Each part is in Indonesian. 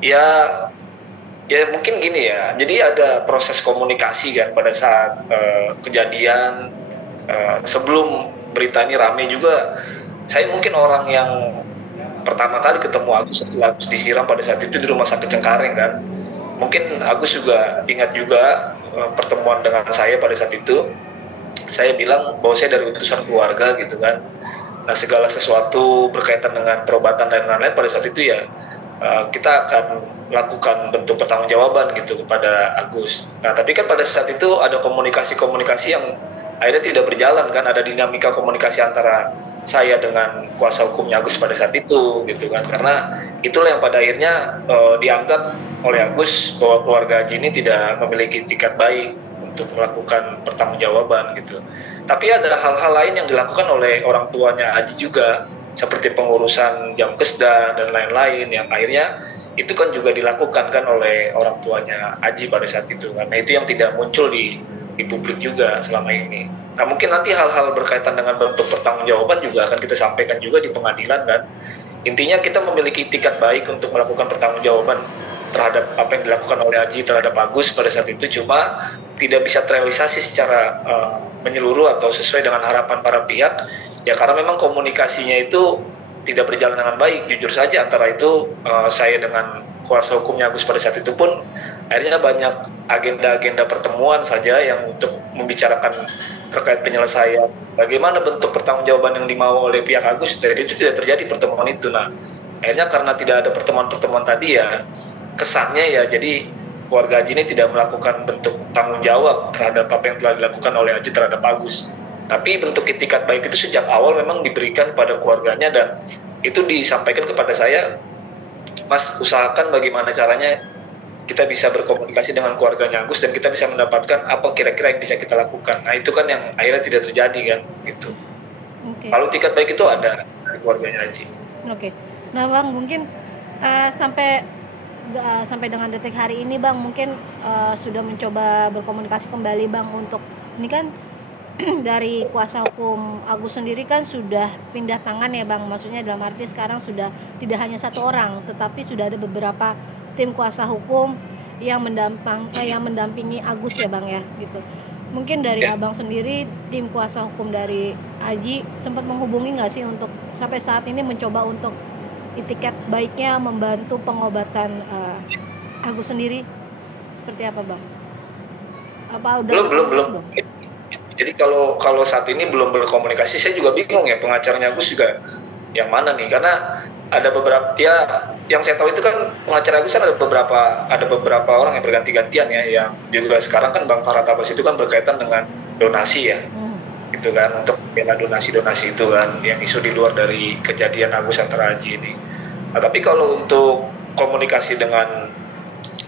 Ya, ya mungkin gini ya. Jadi ada proses komunikasi kan pada saat kejadian sebelum berita ini rame juga. Saya mungkin orang yang pertama kali ketemu Agus setelah Agus disiram pada saat itu di rumah sakit Cengkareng kan. Mungkin Agus juga ingat juga pertemuan dengan saya pada saat itu. Saya bilang bahwa saya dari utusan keluarga gitu kan. Nah, segala sesuatu berkaitan dengan perobatan dan lain-lain pada saat itu ya kita akan lakukan bentuk pertanggungjawaban gitu kepada Agus. Nah, tapi kan pada saat itu ada komunikasi-komunikasi yang akhirnya tidak berjalan kan, ada dinamika komunikasi antara saya dengan kuasa hukumnya Agus pada saat itu gitu kan, karena itulah yang pada akhirnya dianggap oleh Agus bahwa keluarga Haji ini tidak memiliki etikat baik untuk melakukan pertanggungjawaban gitu. Tapi ada hal-hal lain yang dilakukan oleh orang tuanya Haji juga, seperti pengurusan jam kesda dan lain-lain yang akhirnya itu kan juga dilakukan kan oleh orang tuanya Aji pada saat itu kan. Nah, itu yang tidak muncul di publik juga selama ini. Nah, mungkin nanti hal-hal berkaitan dengan bentuk pertanggungjawaban juga akan kita sampaikan juga di pengadilan kan. Intinya kita memiliki itikat baik untuk melakukan pertanggungjawaban terhadap apa yang dilakukan oleh Aji terhadap Agus pada saat itu, cuma tidak bisa terrealisasi secara menyeluruh atau sesuai dengan harapan para pihak ya, karena memang komunikasinya itu tidak berjalan dengan baik. Jujur saja antara itu saya dengan kuasa hukumnya Agus pada saat itu pun akhirnya banyak agenda-agenda pertemuan saja yang untuk membicarakan terkait penyelesaian bagaimana bentuk pertanggungjawaban yang dimau oleh pihak Agus, dan itu tidak terjadi pertemuan itu. Nah, akhirnya karena tidak ada pertemuan-pertemuan tadi ya, kesannya ya jadi keluarga Haji ini tidak melakukan bentuk tanggung jawab terhadap apa yang telah dilakukan oleh Haji terhadap Agus. Tapi bentuk itikat baik itu sejak awal memang diberikan pada keluarganya, dan itu disampaikan kepada saya, Mas, usahakan bagaimana caranya kita bisa berkomunikasi dengan keluarganya Agus dan kita bisa mendapatkan apa kira-kira yang bisa kita lakukan. Nah, itu kan yang akhirnya tidak terjadi kan gitu. Oke. Kalau itikat baik itu ada dari keluarganya Haji. Oke. Nah, Bang, mungkin sampai sampai dengan detik hari ini, Bang, mungkin sudah mencoba berkomunikasi kembali, Bang, untuk ini kan dari kuasa hukum Agus sendiri kan sudah pindah tangan ya, Bang. Maksudnya dalam arti sekarang sudah tidak hanya satu orang, tetapi sudah ada beberapa tim kuasa hukum yang mendampingi Agus ya, Bang, ya, gitu. Mungkin dari Ya. Abang sendiri, tim kuasa hukum dari Aji sempat menghubungi nggak sih untuk sampai saat ini mencoba untuk itikat baiknya membantu pengobatan Agus sendiri? Seperti apa, Bang? Apa udah Belum, ada belum, belum. komunikasi belum? Jadi kalau kalau saat ini belum berkomunikasi, saya juga bingung ya pengacaranya Agus juga yang mana nih, karena ada beberapa ya, yang saya tahu itu kan pengacara Agus kan ada beberapa orang yang berganti-gantian ya, yang juga sekarang kan Bang Farhat Abbas itu kan berkaitan dengan donasi ya gitu kan, untuk bela donasi-donasi itu kan yang isu di luar dari kejadian Agus antara Haji ini. Nah, tapi kalau untuk komunikasi dengan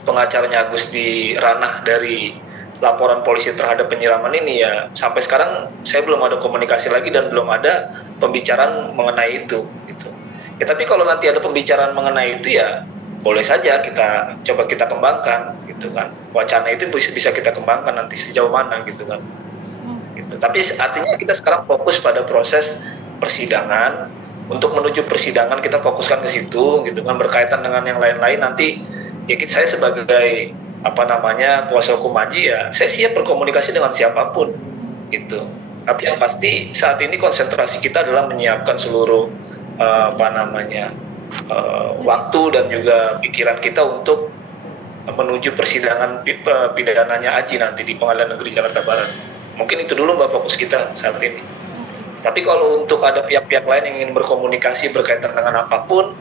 pengacaranya Agus di ranah dari laporan polisi terhadap penyiraman ini ya, sampai sekarang saya belum ada komunikasi lagi dan belum ada pembicaraan mengenai itu gitu. Ya, tapi kalau nanti ada pembicaraan mengenai itu ya boleh saja kita coba kita kembangkan gitu kan. Wacana itu bisa kita kembangkan nanti sejauh mana gitu kan. Gitu. Tapi artinya kita sekarang fokus pada proses persidangan. Untuk menuju persidangan kita fokuskan ke situ gitu kan, berkaitan dengan yang lain-lain nanti ya saya sebagai apa namanya kuasa hukum Haji ya saya siap berkomunikasi dengan siapapun gitu. Tapi yang pasti saat ini konsentrasi kita adalah menyiapkan seluruh apa namanya waktu dan juga pikiran kita untuk menuju persidangan pidananya Haji nanti di Pengadilan Negeri Jakarta Barat. Mungkin itu dulu Mbak fokus kita saat ini. Tapi kalau untuk ada pihak-pihak lain yang ingin berkomunikasi berkaitan dengan apapun,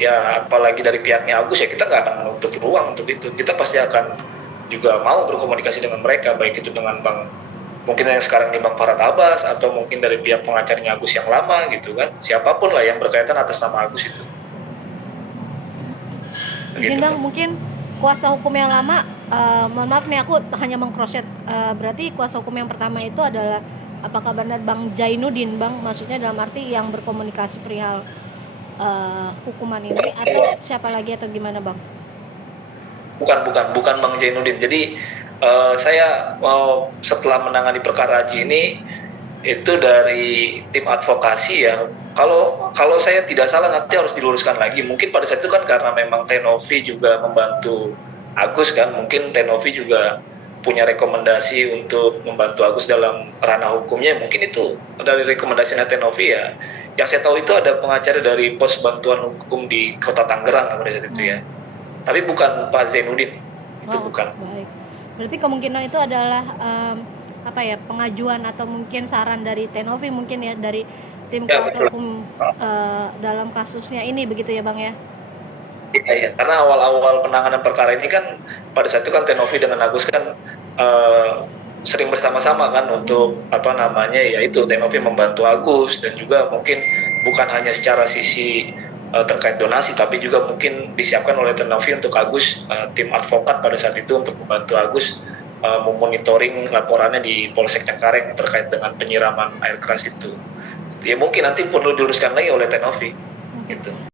ya apalagi dari pihaknya Agus ya kita nggak akan menutup ruang untuk itu. Kita pasti akan juga mau berkomunikasi dengan mereka, baik itu dengan Bang mungkin yang sekarang di Bang Farhat Abbas atau mungkin dari pihak pengacaranya Agus yang lama gitu kan. Siapapun lah yang berkaitan atas nama Agus itu. Mungkin, Begitu, Bang, Bang. mungkin kuasa hukum yang lama, mohon maaf nih aku hanya mengcrosscheck, berarti kuasa hukum yang pertama itu adalah apakah benar Bang Jainuddin, Bang? Maksudnya dalam arti yang berkomunikasi perihal hukuman ini, atau siapa lagi atau gimana, Bang? Bukan Bang Jainuddin. Jadi saya setelah menangani perkara Haji ini Itu dari tim advokasi ya. Kalau kalau saya tidak salah nanti harus diluruskan lagi. Mungkin pada saat itu kan karena memang Tenovi juga membantu Agus kan. Mungkin Tenovi juga punya rekomendasi untuk membantu Agus dalam ranah hukumnya. Mungkin itu dari rekomendasinya Tenovi ya. Yang saya tahu itu ada pengacara dari Pos Bantuan Hukum di Kota Tangerang pada saat itu ya. Tapi bukan Pak Zainuddin. Itu Oh, bukan. baik. Berarti kemungkinan itu adalah apa ya, pengajuan atau mungkin saran dari Tenovi mungkin ya, dari tim Ya kuasa betul. hukum dalam kasusnya ini begitu ya Bang ya? Iya, ya. Karena awal-awal penanganan perkara ini kan pada saat itu kan Tenovi dengan Agus kan eh, sering bersama-sama kan untuk apa namanya ya itu Tenovi membantu Agus dan juga mungkin bukan hanya secara sisi terkait donasi tapi juga mungkin disiapkan oleh Tenovi untuk Agus tim advokat pada saat itu untuk membantu Agus memonitoring laporannya di Polsek Cengkareng terkait dengan penyiraman air keras itu. Ya mungkin nanti perlu diluruskan lagi oleh Tenovi Oke. gitu.